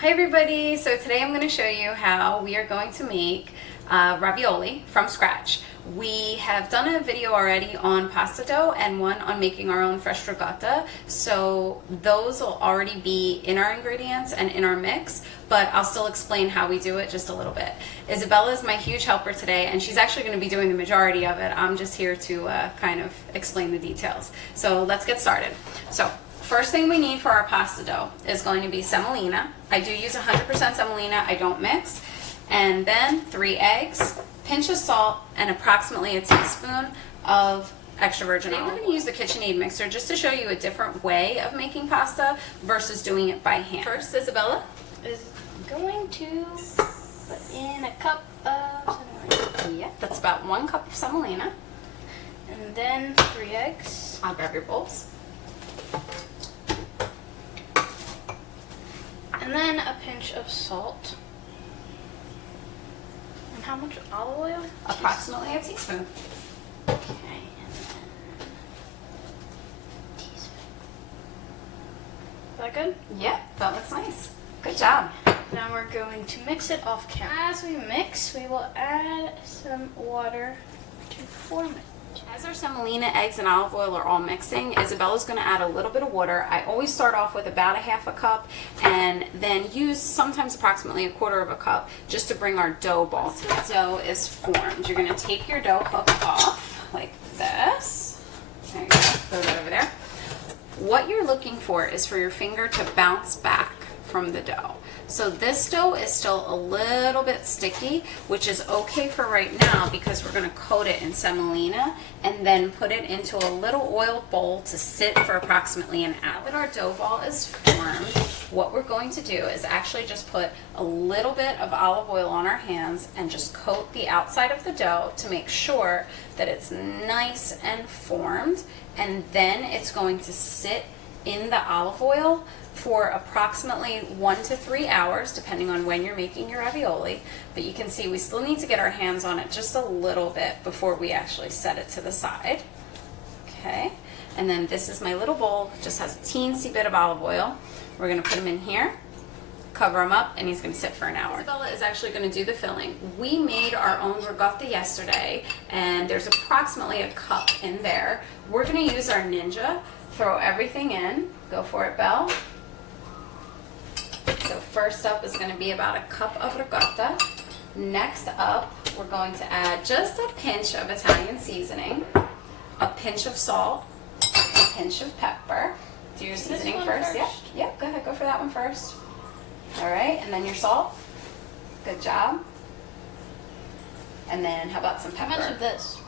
Hi everybody! So today I'm going to show you how we are going to make ravioli from scratch. We have done a video already on pasta dough and one on making our own fresh ricotta, so those will already be in our ingredients and in our mix, but I'll still explain how we do it just a little bit. Isabella is my huge helper today, and she's actually going to be doing the majority of it. I'm just here to kind of explain the details. So let's get started. So first thing we need for our pasta dough is going to be semolina. I do use 100% semolina, I don't mix. And then 3 eggs, pinch of salt, and approximately a teaspoon of extra virgin olive oil. We're going to use the KitchenAid mixer just to show you a different way of making pasta versus doing it by hand. First, Isabella is going to put in a cup of semolina. Yeah, that's about 1 cup of semolina. And then 3 eggs. I'll grab your bowls. And then a pinch of salt. And how much olive oil? Approximately a teaspoon. Okay, and then a teaspoon. Is that good? Yeah, that looks nice. Good job. Now we're going to mix it off camera. As we mix, we will add some water to form it. As our semolina, eggs, and olive oil are all mixing, Isabella's going to add a little bit of water. I always start off with about 1/2 cup and then use sometimes approximately 1/4 cup just to bring our dough ball. Once the dough is formed, you're going to take your dough hook off like this. There you go. Throw that over there. What you're looking for is for your finger to bounce back from the dough. So this dough is still a little bit sticky, which is okay for right now because we're going to coat it in semolina and then put it into a little oiled bowl to sit for approximately an hour. Now that our dough ball is formed, what we're going to do is actually just put a little bit of olive oil on our hands and just coat the outside of the dough to make sure that it's nice and formed, and then it's going to sit in the olive oil for approximately 1 to 3 hours, depending on when you're making your ravioli. But you can see we still need to get our hands on it just a little bit before we actually set it to the side. Okay, and then this is my little bowl, just has a teensy bit of olive oil. We're going to put them in here, cover them up, and he's going to sit for an hour. Isabella is actually going to do the filling. We made our own ricotta yesterday, and there's approximately 1 cup in there. We're going to use our Ninja. Throw everything in. Go for it, Belle. So first up is going to be about 1 cup of ricotta. Next up, we're going to add just a pinch of Italian seasoning, a pinch of salt, a pinch of pepper. Do your seasoning first. Yeah, yeah. Go ahead. Go for that one first. All right, and then your salt. Good job. And then how about some pepper? How much of this?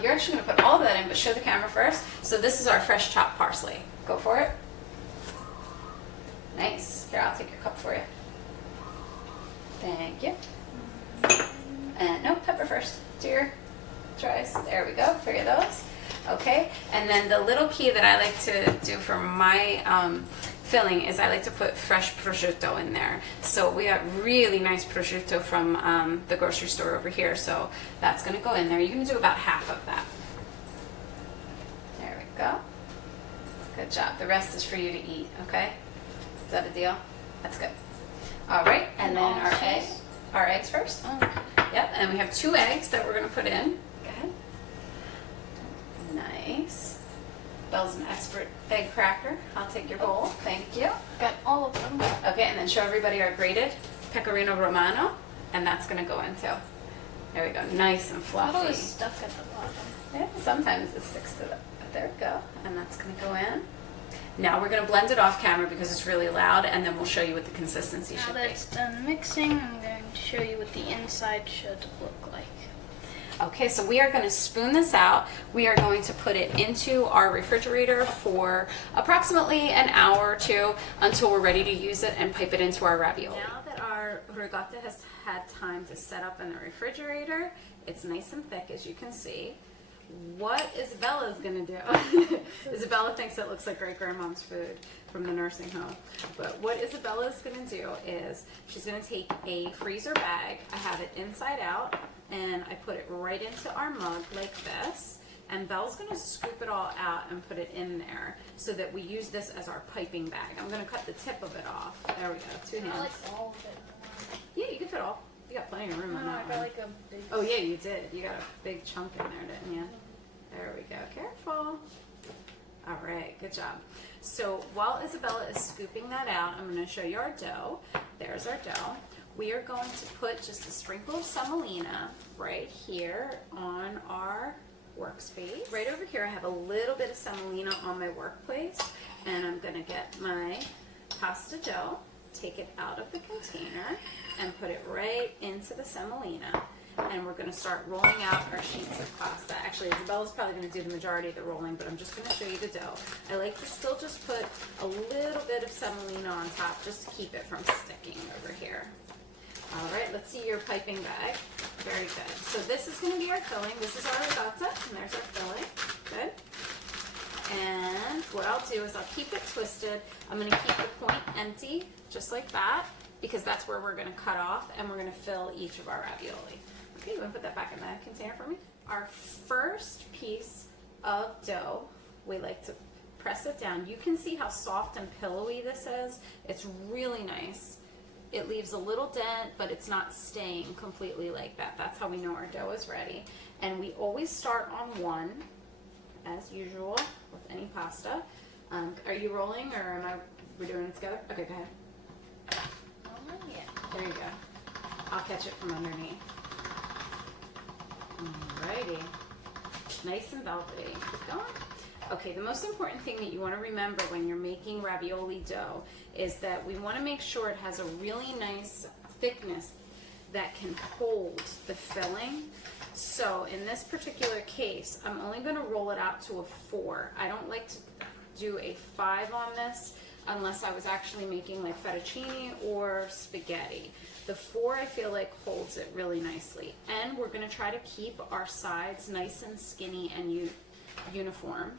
You're actually going to put all of that in, but show the camera first. So this is our fresh chopped parsley. Go for it. Nice. Here, I'll take your cup for you. Thank you. And no, pepper first. Do your tries. There we go. 3 of those. Okay. And then the little key that I like to do for my filling is I like to put fresh prosciutto in there. So we got really nice prosciutto from the grocery store over here. So that's going to go in there. You're going to do about 1/2 of that. There we go. Good job. The rest is for you to eat. Okay. Is that a deal? That's good. All right, and then our eggs first. Oh, okay. Yep, and we have 2 eggs that we're going to put in. Go ahead. Nice. Belle's an expert egg cracker. I'll take your bowl. Thank you. Got all of them. Okay, and then show everybody our grated pecorino romano, and that's going to go in too. There we go. Nice and fluffy. What is stuck at the bottom? Yeah, sometimes it sticks to the. There we go, and that's going to go in. Now we're going to blend it off camera because it's really loud, and then we'll show you what the consistency should be. Now that it's done mixing, I'm going to show you what the inside should look like. Okay, so we are going to spoon this out. We are going to put it into our refrigerator for approximately an hour or 2 until we're ready to use it and pipe it into our ravioli. Now that our ricotta has had time to set up in the refrigerator, it's nice and thick, as you can see. What Isabella is going to do, Isabella thinks it looks like great-grandmom's food from the nursing home, but what Isabella is going to do is she's going to take a freezer bag. I have it inside out, and I put it right into our mug like this, and Belle's gonna scoop it all out and put it in there so that we use this as our piping bag. I'm gonna cut the tip of it off. There we go, 2 hands. I like all of it. Yeah, you can fit all. You got plenty of room on No, that I got one. like a big. Oh yeah, you did. You got a big chunk in there, didn't you? There we go. Careful. All right, good job. So while Isabella is scooping that out, I'm going to show you our dough. There's our dough. We are going to put just a sprinkle of semolina right here on our workspace. Right over here, I have a little bit of semolina on my workplace, and I'm going to get my pasta dough, take it out of the container, and put it right into the semolina. And we're going to start rolling out our sheets of pasta. Actually, Isabella's probably going to do the majority of the rolling, but I'm just going to show you the dough. I like to still just put a little bit of semolina on top just to keep it from sticking over here. All right, let's see your piping bag. Very good. So this is going to be our filling. This is our ricotta, and there's our filling. Good. And what I'll do is I'll keep it twisted. I'm going to keep the point empty, just like that, because that's where we're going to cut off, and we're going to fill each of our ravioli. Okay, you want to put that back in the container for me? Our first piece of dough, we like to press it down. You can see how soft and pillowy this is. It's really nice. It leaves a little dent, but it's not staying completely like that. That's how we know our dough is ready. And we always start on one, as usual, with any pasta. Are you rolling, or we're doing it together? Okay, go ahead. Yeah. There you go. I'll catch it from underneath. Alrighty. Nice and velvety. Keep going. Okay, the most important thing that you want to remember when you're making ravioli dough is that we want to make sure it has a really nice thickness that can hold the filling. So in this particular case, I'm only going to roll it out to a 4. I don't like to do a 5 on this unless I was actually making like fettuccine or spaghetti. The 4 I feel like holds it really nicely. And we're going to try to keep our sides nice and skinny and uniform.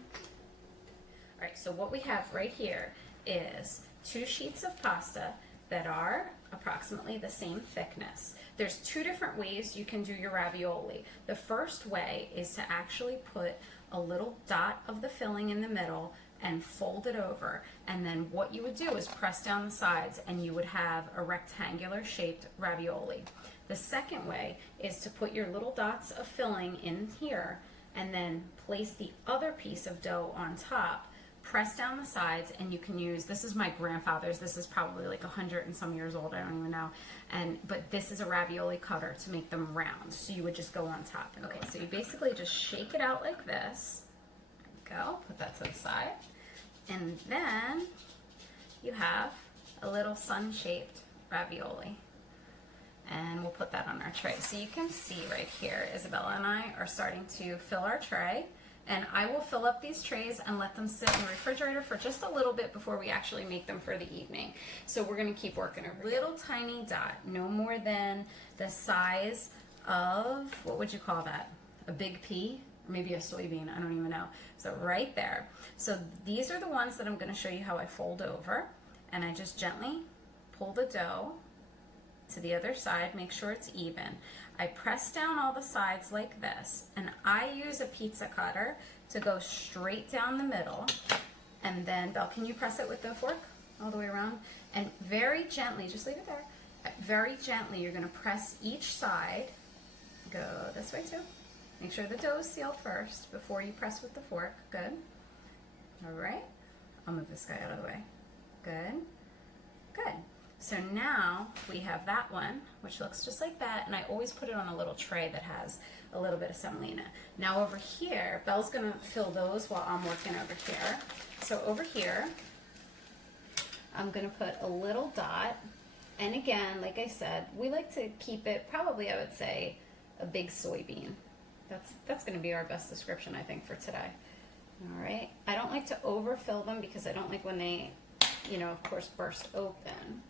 All right, so what we have right here is 2 sheets of pasta that are approximately the same thickness. There's 2 different ways you can do your ravioli. The first way is to actually put a little dot of the filling in the middle and fold it over, and then what you would do is press down the sides and you would have a rectangular shaped ravioli. The second way is to put your little dots of filling in here and then place the other piece of dough on top, press down the sides, and you can use, this is my grandfather's, this is probably like 100 and some years old, I don't even know, but this is a ravioli cutter to make them round, so you would just go on top. Okay, so you basically just shake it out like this. There we go, put that to the side, and then you have a little sun-shaped ravioli. And we'll put that on our tray. So you can see right here, Isabella and I are starting to fill our tray. And I will fill up these trays and let them sit in the refrigerator for just a little bit before we actually make them for the evening. So we're gonna keep working over here. Little tiny dot, no more than the size of, what would you call that? A big pea? Or maybe a soybean, I don't even know. So right there. So these are the ones that I'm gonna show you how I fold over. And I just gently pull the dough to the other side, make sure it's even. I press down all the sides like this, and I use a pizza cutter to go straight down the middle. And then, Belle, can you press it with the fork all the way around? And very gently, just leave it there. Very gently, you're gonna press each side. Go this way too. Make sure the dough is sealed first before you press with the fork. Good. All right. I'll move this guy out of the way. Good. Good. So now we have that one, which looks just like that, and I always put it on a little tray that has a little bit of semolina. Now over here, Belle's gonna fill those while I'm working over here. So over here, I'm gonna put a little dot, and again, like I said, we like to keep it probably, I would say, a big soybean. That's gonna be our best description, I think, for today. All right, I don't like to overfill them because I don't like when they, of course, burst open.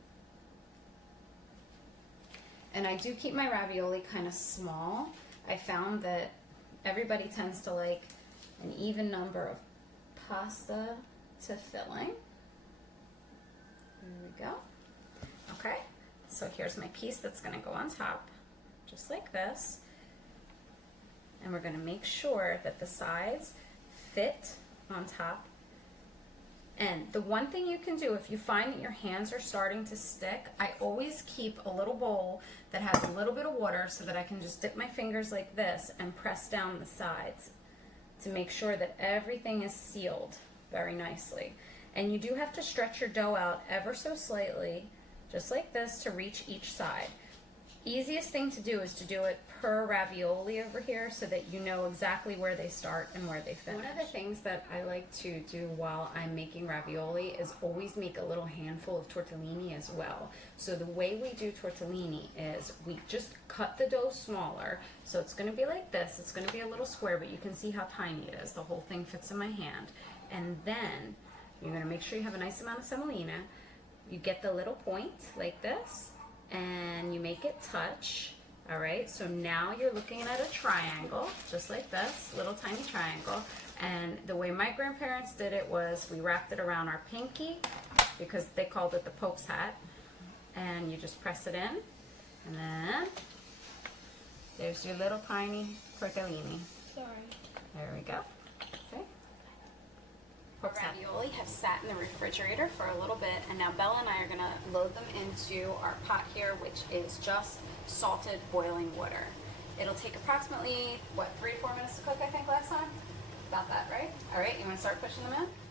And I do keep my ravioli kind of small. I found that everybody tends to like an even number of pasta to filling. There we go. Okay, so here's my piece that's gonna go on top, just like this. and we're going to make sure that the sides fit on top. And the one thing you can do if you find that your hands are starting to stick, I always keep a little bowl that has a little bit of water so that I can just dip my fingers like this and press down the sides to make sure that everything is sealed very nicely. And you do have to stretch your dough out ever so slightly, just like this, to reach each side. Easiest thing to do is to do it per ravioli over here so that you know exactly where they start and where they finish. One of the things that I like to do while I'm making ravioli is always make a little handful of tortellini as well. So the way we do tortellini is we just cut the dough smaller. So it's going to be like this. It's going to be a little square, but you can see how tiny it is. The whole thing fits in my hand. And then you're going to make sure you have a nice amount of semolina. You get the little point like this, and you make it touch. All right, so now you're looking at a triangle, just like this, little tiny triangle. And the way my grandparents did it was we wrapped it around our pinky because they called it the Pope's hat. And you just press it in, and then there's your little tiny tortellini. Sorry. There we go. See? Our ravioli have sat in the refrigerator for a little bit, and now Bella and I are gonna load them into our pot here, which is just salted boiling water. It'll take approximately, what, 3 to 4 minutes to cook, I think, last time? About that, right? All right, you wanna start pushing them in?